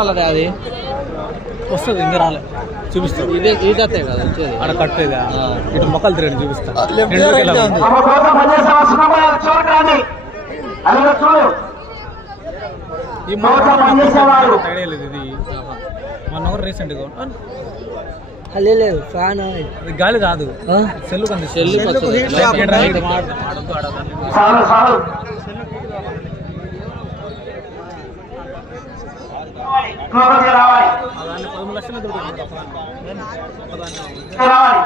వాళ్ళది అది? వస్తుంది ఇంకా రాలే. చూపిస్తాను ఇదే ఈ జతే కదా వచ్చేది. ఆడ కట్టేదా ఇటు మొక్కలు తిరగండి చూపిస్తా. left రెండు right వేల ఉంది. తమ కోసం పనిచేసే వస్తున్నామా చూడండి అలాగే చూడు ఈ ఇది. మొన్న ఒకరు రీసెంట్గా లేదు ఫ్యాన్ అది. గాలి కాదు. సెల్లు కంది సెల్లు వస్తుంది. రైట్ చాలు చాలు లోపలికి రావాలి. రావాలి.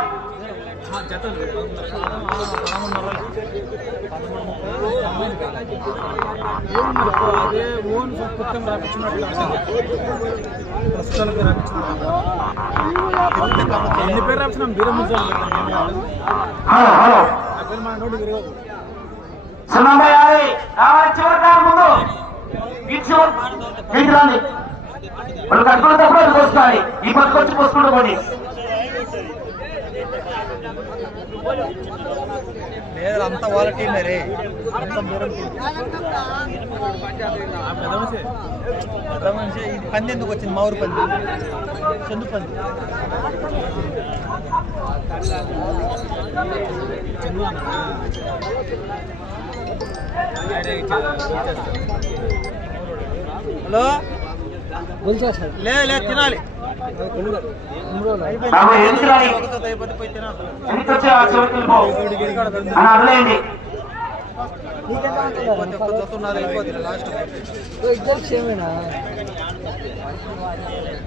అదే ఓన్ పుస్తకం రాపించినట్టు ప్రస్తుతానికి రాపించినట్టు ఎన్ని పేరు రాపించినాం బీరం రావాలి చివరి కాదు ముందు. రండి వాళ్ళు కట్టుకునేటప్పుడు అది పోసుకోవాలి ఈ పట్టుకొచ్చి పోసుకుంటూ పోండి. లేదు అంతా వాళ్ళ టీమే రే. ఆ పెద్ద మనిషి. పెద్ద మనిషి. ఇది పంది ఎందుకు వచ్చింది? మా ఊరు పంది. చందు పంది. హలో? లేదు లేదు తినాలి ఇద్దరు సేమేనా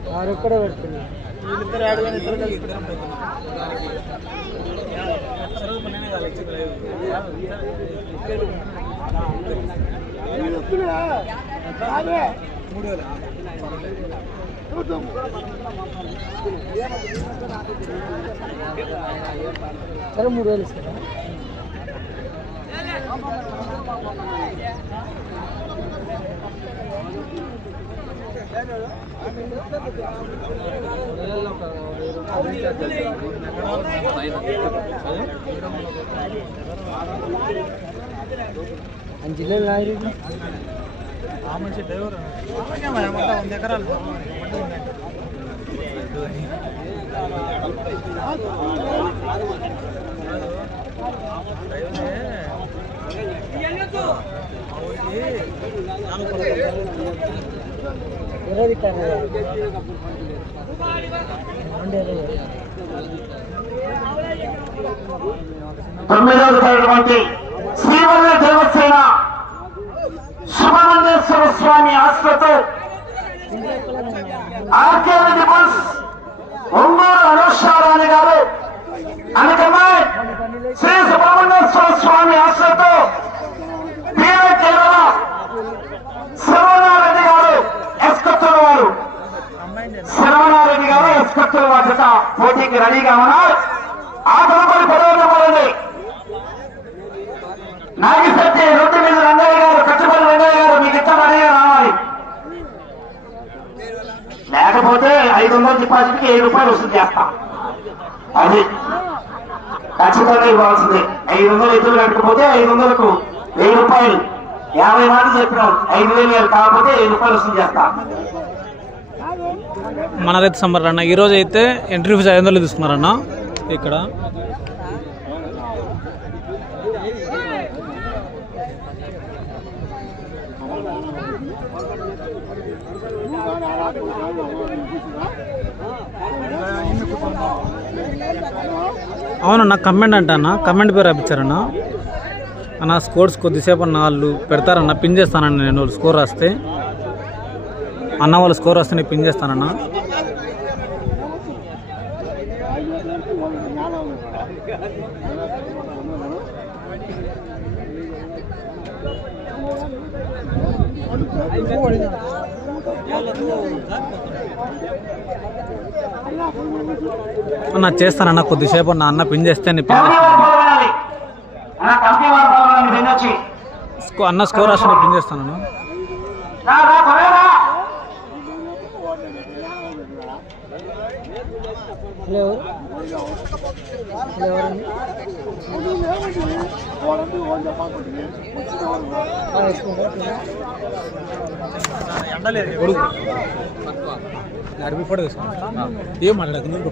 వారు ఎక్కడే పెడుతున్నా. వీళ్ళిద్దరు ఆడుకొని ఇద్దరు కలిసి ఇద్దరం వేలు సరే మూడు వేలు ఇస్తారా? అంజలి మంచి డ్రైవర్. వంద ఎకరాలు పంట తొమ్మిదవ తరగతి శ్రీవల్ల దేవసేన సుబ్రహ్మణ్యేశ్వర స్వామి ఆశ్రతో ఆర్కే డిబుల్స్ ఒంగోలు అనుషారాణి గారు అందుకనే శ్రీ సుబ్రహ్మణ్యేశ్వర స్వామి ఆశ్రతో వీర కేరళ శ్రవణారెడ్డి గారు ఎస్కొత్తుల వారు. శ్రవణారెడ్డి గారు ఎస్కొత్తుల వారి జత పోటీకి రెడీగా ఉన్నారు. ఆ తదుపరి పదవులు పడండి నాగిశెట్టి రెండు మీద రంగయ్య గారు కట్టుబడి రంగయ్య గారు రావాలి లేకపోతే ఐదు వందల డిపాజిట్కి ఏడు రూపాయలు వస్తుంది చేస్తా అది ఖచ్చితంగా ఇవ్వాల్సిందే. ఐదు వందలు ఇద్దరు కట్టకపోతే ఐదు వందలకు వెయ్యి రూపాయలు. యాభై మంది చెప్పినాం. ఐదు వేలు వేలు కాకపోతే వెయ్యి రూపాయలు వస్తుంది చేస్తా మన రైతు సమ్మర్ అన్న ఈరోజు అయితే ఎంట్రీ ఫీజు ఐదు వందలు తీసుకున్నారన్న. ఇక్కడ అవునన్న కమెంట్ అంటే అన్న కమెంట్ పేరు రాపించారన్న అన్న స్కోర్స్ కొద్దిసేపు అన్న వాళ్ళు పెడతారన్న పిన్ చేస్తానన్న నేను వాళ్ళు స్కోర్ రాస్తే. అన్న వాళ్ళు స్కోర్ వస్తే నేను పిన్ చేస్తానన్న. అన్న చేస్తానన్న కొద్దిసేపు నా అన్న పిన్ చేస్తే నేను పిన్ చేస్తాను అన్న స్కోర్ రాస్తే నేను పిన్ చేస్తాను రా హలో. ఎండలేదు కొడుకు ఫోటో తీసుకున్నా. ఏం మాట్లాడదు నేను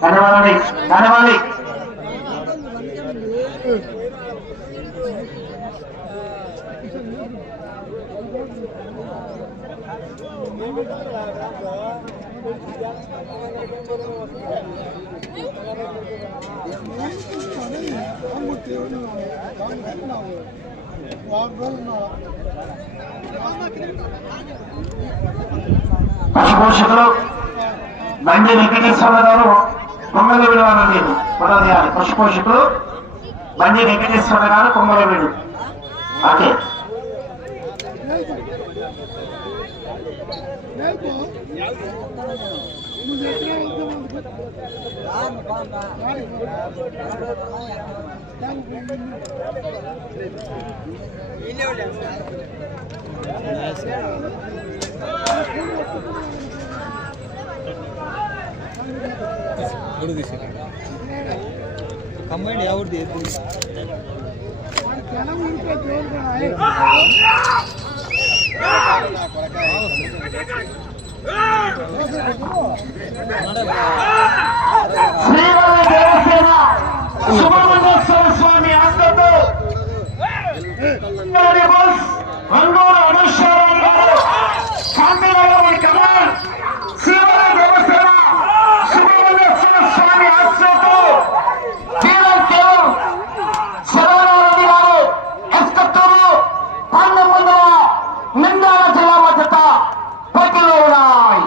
కనవాలి కనవాలి పశుపోషకులు బండి వెంకటేశ్వర గారు కొమ్మల విడవాలని పునర్యాలి పశుపోషకులు బండి వెంకటేశ్వర గారు కొమ్మల వీడు ఓకే కొడుకు తీసి కంబైండ్ ఎవరిది శ్రీవారి దేవసేన సుబ్రహ్మణ్యేశ్వర స్వామి ఆజ్ఞతో బోస్ ఒంగోలు అనుష్ఠానం గారు శాంతినగర్ కమాండ్ శ్రీవారి దేవసేన సుబ్రహ్మణ్యేశ్వర స్వామి ఆజ్ఞతో కేవలం కేవలం శరవణారెడ్డి గారు ఎస్కత్తూరు పంతొమ్మిది వందల నిందాల జిల్లా మధ్యత పోటీలో ఉన్నాయి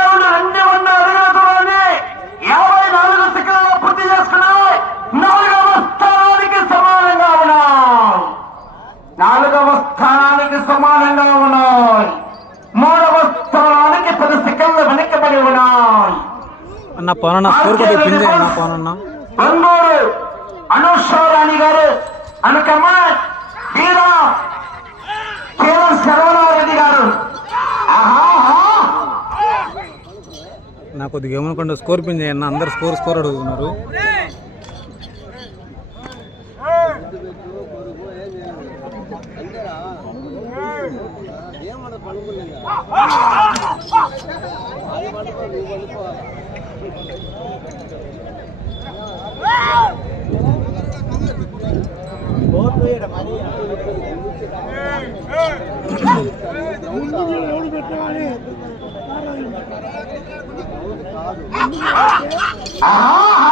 అన్న పవనన్న స్కోర్ కొద్దిగా పిన్ చేయండి అనుషారాణి గారు అనుకమ్మా శరవణారెడ్డి గారు. ఆహా నాకు కొద్దిగా ఏమనుకోండి స్కోర్ పిన్ చేయండి అందరు స్కోర్ స్కోర్ అడుగుతున్నారు. ఆహా ఆహా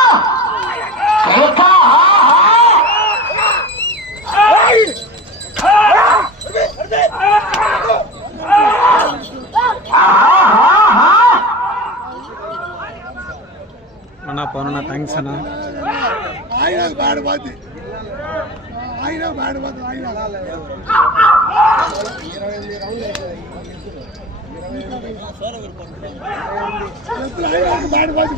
போனோண்ணா தேங்க்ஸ் அண்ணா. ஆயிரம் பேடு பார்த்து. ஆயிரம் பேடு பார்த்து ஆயிரம் பேடு பார்த்து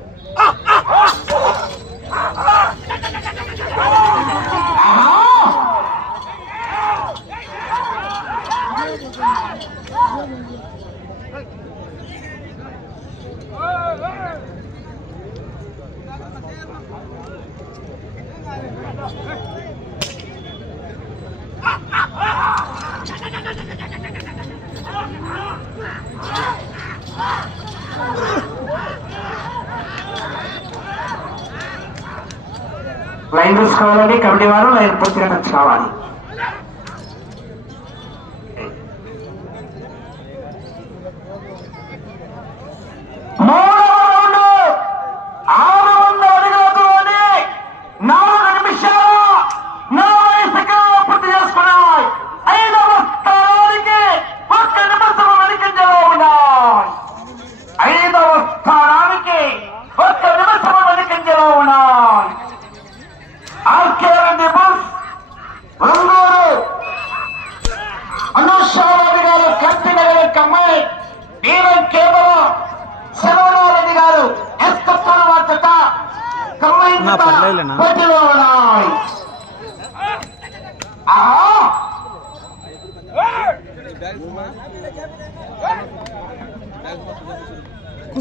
el programa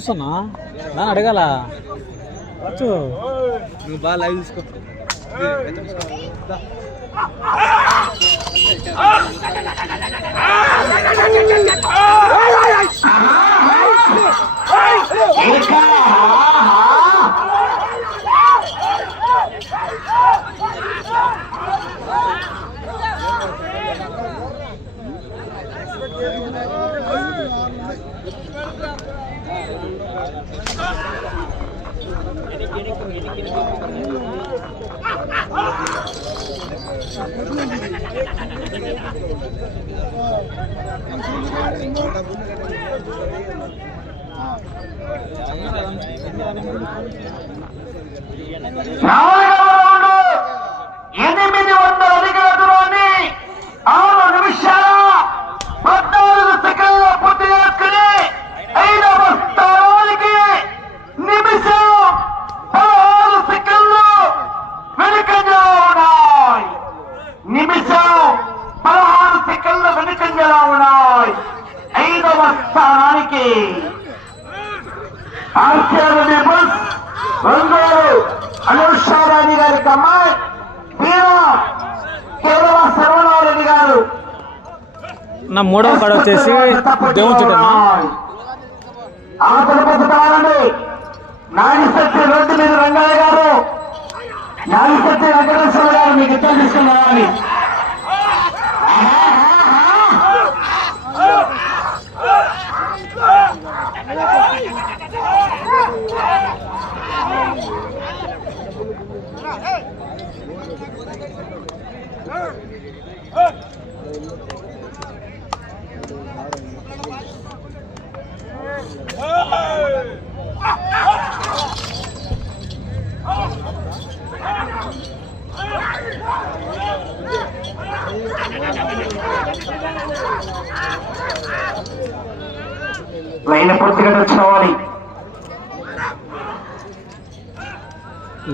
కూర్చున్నా దాన్ని అడగాల? నువ్వు బాగా లైవ్ తీసుకో. మూడవ కాడ వచ్చేసి దేవుని చెట్టమ్మా నాగిశక్తి రోడ్డు గారు. నాగిశక్తి వెంకటేశ్వర Hey!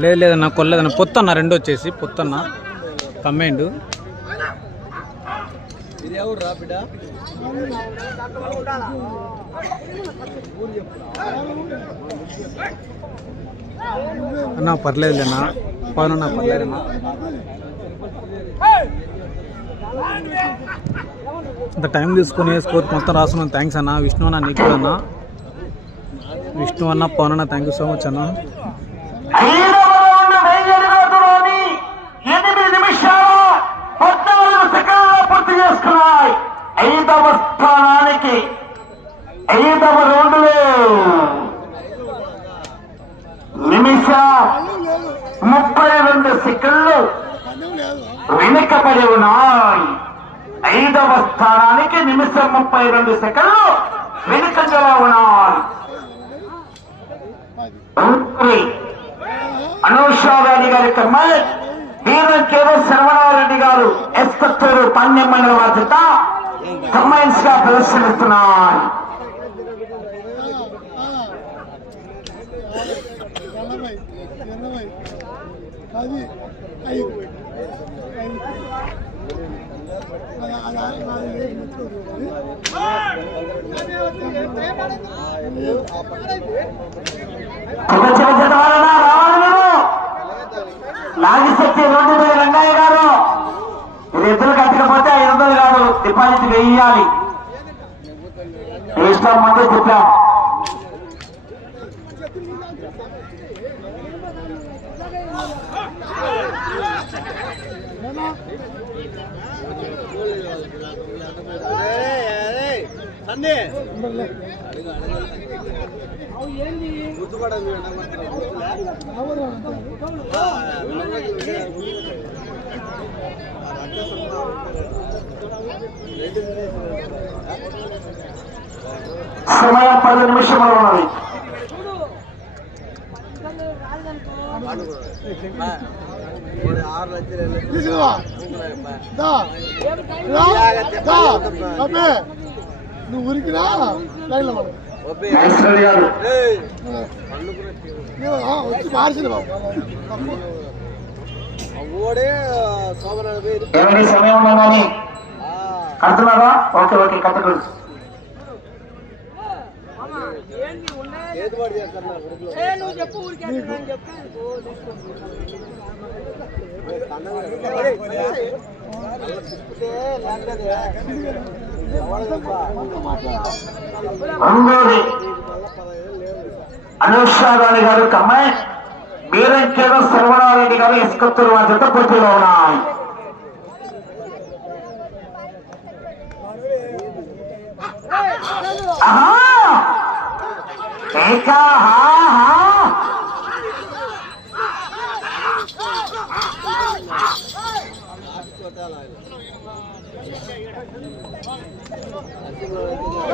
లేదు లేదన్నా కొల్లేదన్న పొత్తన్న రెండు వచ్చేసి పొత్తన్న కమ్మైండ్ అన్నా పర్లేదులేనా పవనన్నా పర్లేదన్నా ఇంత టైం తీసుకొని స్కోర్ మొత్తం రాసుకున్నాను. థ్యాంక్స్ అన్న విష్ణు అన్న నీకు అన్న. విష్ణు అన్న పవన్ అన్న థ్యాంక్ యూ సో మచ్ అన్న ఐదవ రౌండ్ వెయ్యడుగులోని ఎనిమిది నిమిషాల పద్నాలుగు సెకండ్ల పూర్తి చేసుకున్నాయి ఐదవ స్థానానికి ఐదవ రౌండ్లో నిమిష ముప్పై రెండు సెకండ్లు వెనుకబడి ఉన్నాయి. ఐదవ స్థానానికి నిమిషం ముప్పై రెండు సెకండ్లు వెనుకంజలో ఉన్నాయి. పది అనూషారెడ్డి గారి కమ్మాయి వీరం కేవో శరవణారెడ్డి గారు ఎస్కొత్తూరు పాండ్యం మండల కమ్మైన్స్గా ప్రదర్శనిస్తున్నారు లాగి శక్తి పది ఐదు రోడ్డు రంగయ్య గారు. ఎద్దులు కట్టకపోతే ఐదు వందలు కాదు డిపాజిట్ వేయాలి ఇష్టం ముందే చెప్పాం సమయం పది నిమిషములు ఉన్నది తీసుకురా. దా. రా. దా. అబ్బే. నువ్వు ఉరికినా లైన్లో పడు. నాగేశ్వరరెడ్డి గారు. వచ్చి మార్చిన ఏమైనా సమయం కానీ ఓకే ఓకే కట్టకూడదు రెండోది అనుషారాణి గారు కమ్మాయి బీరంకేద శరవణారెడ్డి గారు ఇసుకత్తూరు వారి జత పోటీలో ఉన్నాయి ఆహా! ఏకా, హా, హా.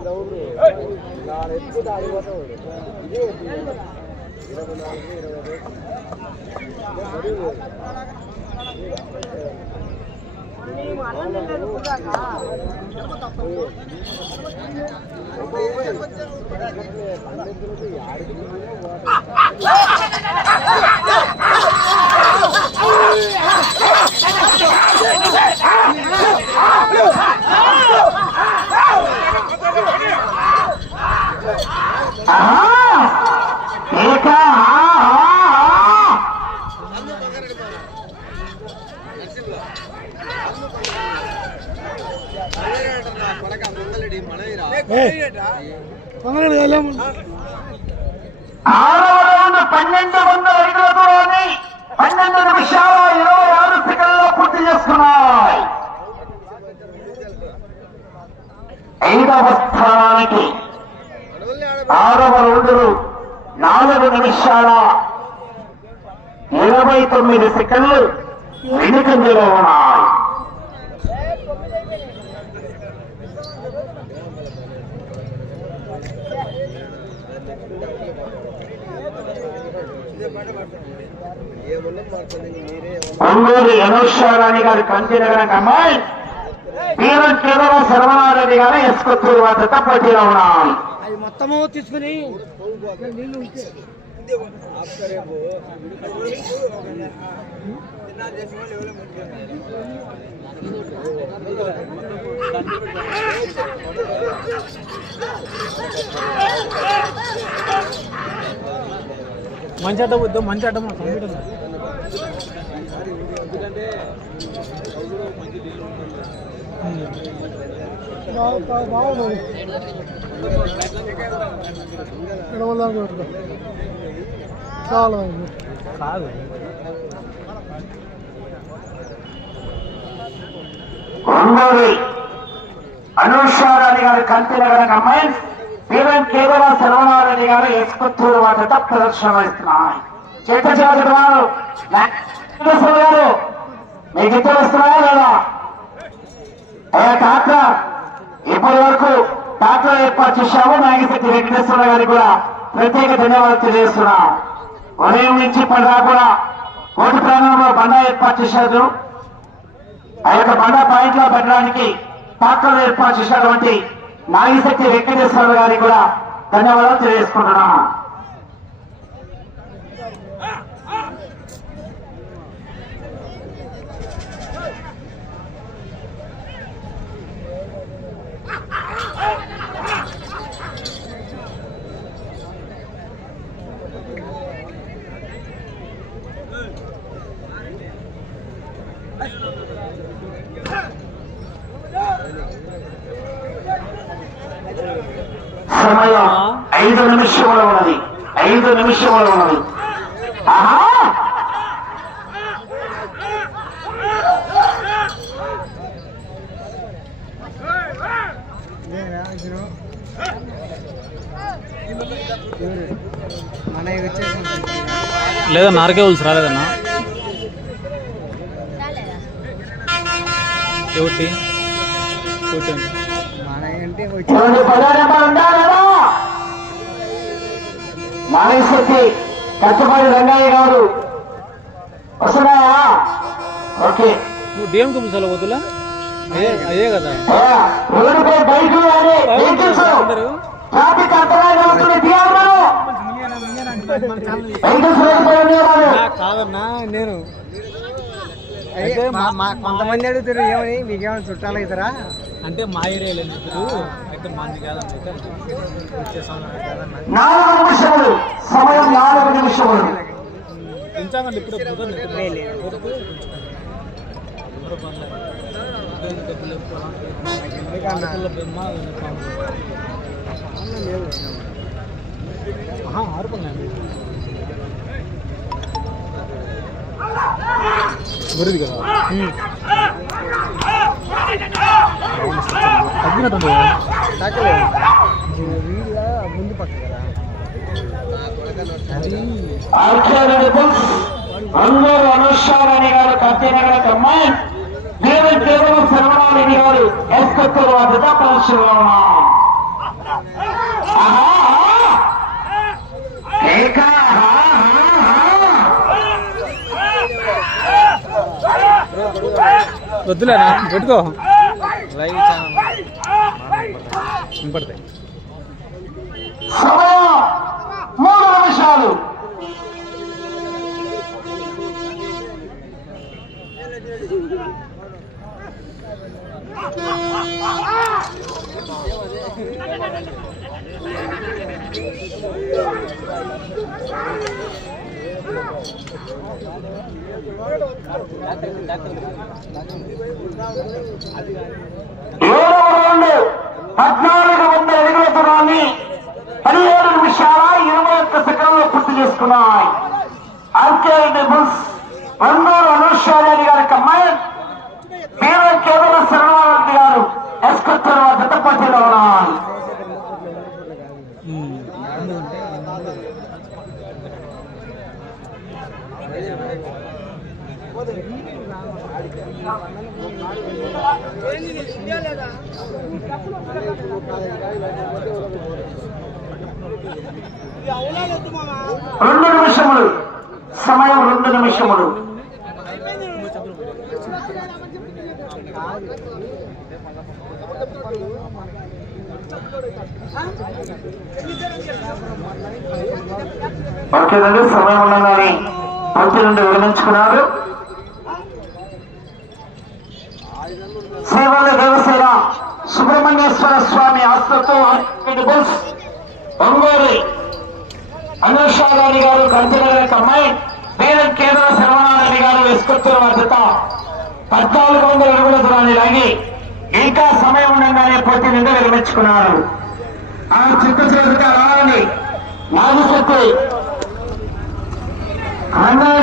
ఏకా, హా, హా, హా. తొందరగా వెళ్ళాము ఆరవ రౌండ్ పన్నెండు వందల అడుగుల దూరాన్ని పన్నెండు నిమిషాల ఇరవై ఆరు సెకండ్లో పూర్తి చేసుకున్నాయి. ఐదవ స్థానానికి ఆరవ రౌండ్ నాలుగు నిమిషాల ఇరవై తొమ్మిది సెకండ్లు వెనుకంజలో ఉన్నాయి. ఒంగోలు యనోషారాణి గారి కంచినగరం అమ్మాయి. వీరం కేవల శర్వనారెడ్డి గారు ఎస్కొత్తూరు వద్ద పోటీలో ఉన్నాయి. అది మొత్తము తీసుకుని నీళ్ళు మంచి అడ్డం వద్దు మంచి అడ్డం కంప్లీట్ ఉంది బాగుంది చాలా కాదు ఒంగోలు అనూషారాణి గారి కంచినగరం అమ్మాయి వీరం కేవల శరవణారెడ్డి గారు ఎస్కొత్తూరు వద్ద ప్రదర్శన ఇస్తున్నాయి చేత చేస్తున్నారు. గారు మీకు ఇద్దరు వస్తున్నాయా లేదా? అయ్యా డాక్టర్ ఇప్పటి వరకు దాంట్లో ఏర్పాటు చేశాము నాగశెట్టి వెంకటేశ్వర గారికి కూడా ప్రత్యేక ధన్యవాదాలు తెలియజేస్తున్నా. ఉదయం నుంచి ఇప్పటిదాకా కూడా కోటి ప్రాంగణంలో బండ ఏర్పాటు చేశారు. ఆ యొక్క బండ పాయింట్లో పెట్టడానికి పాత్రలు ఏర్పాటు చేసినటువంటి నాగిశక్తి వెంకటేశ్వర గారికి కూడా ధన్యవాదాలు తెలియజేసుకుంటున్నాను సమయం ఐదు నిమిషంలో ఉన్నది. ఐదు నిమిషంలో ఉన్నది. ఆహా మన వచ్చేసి లేదా నారకే ఉల్స్ రాలేదన్నా? ఒకటి ఒకటి మన అంటే రెండు పదార్థాలు ఉండాలా నాగశక్తి కట్టుబడి రంగయ్య గారు. వస్తున్నాయా? ఓకే. నువ్వు డిఎం కంపెనీ వద్దులా అదే కదా. రోడ్డుపై బైకులు ట్రాఫిక్ అంతరాయం కాదన్నా నేను. అయితే మా- మా కొంతమంది అడుగుతారు ఏమని? మీకేమైనా చుట్టాలు అవుతారా? అంటే మా ఏరియాలో ఎందుకు అయితే మంది పెంచామండి ఇప్పుడు డబ్బులు కదా తగ్గినట్టుంది కదా. తగ్గలేదు వీడిగా ముందు పక్క కదా అందరూ అనుష్ఠారాణి గారు కత్తినగర కమ్మాయి దేవి కేవలం శర్వణారెడ్డి గారు ఎస్కొత్తూరు వద్ద ప్రదర్శనలో ఉన్నాం ఆహా, ఆహా. ఏక, ఆహా, ఆహా. వద్దులేనా? పెట్టుకో. లైవ్ ఛానల్ వినపడతాయి. సమయం మూడు నిమిషాలు. ఏడవ రౌండ్ పద్నాలుగు వందల అడుగుల దూరాన్ని పదిహేడు నిమిషాల ఇరవై ఒక్క సెకండ్లో పూర్తి చేసుకున్నాయి. ఆర్కేఐ బుల్స్ వందూరు అనుష్యారెడ్డి గారి అమ్మాయి మీరు కేవలం శరణారెడ్డి గారు. ఎస్కొత్తూరు వద్ద పోటీలో ఉన్నాయి రెండు నిమిషములు. సమయం రెండు నిమిషములు. ఓకేనండి సమయం ఉండగానే పంచి నుండి విరమించుకున్నారు. శ్రీవల్ల దేవసేన సుబ్రహ్మణ్యేశ్వర స్వామి ఆస్తుతో బుల్స్ ఒంగోలు అనుషా గారి గారు కంచెనగర్ అమ్మాయి పేరు కేంద్ర శరవణారెడ్డి గారు వేసుకొచ్చిన మద్దత పద్నాలుగు వందల అడుగుల దూరాన్ని లాగి ఇంకా సమయం ఉండగానే పోటీ నుండి విరమించుకున్నారు ఆ చిక్కు చేతిగా రావాలని నాగుశక్తి అన్నయ్య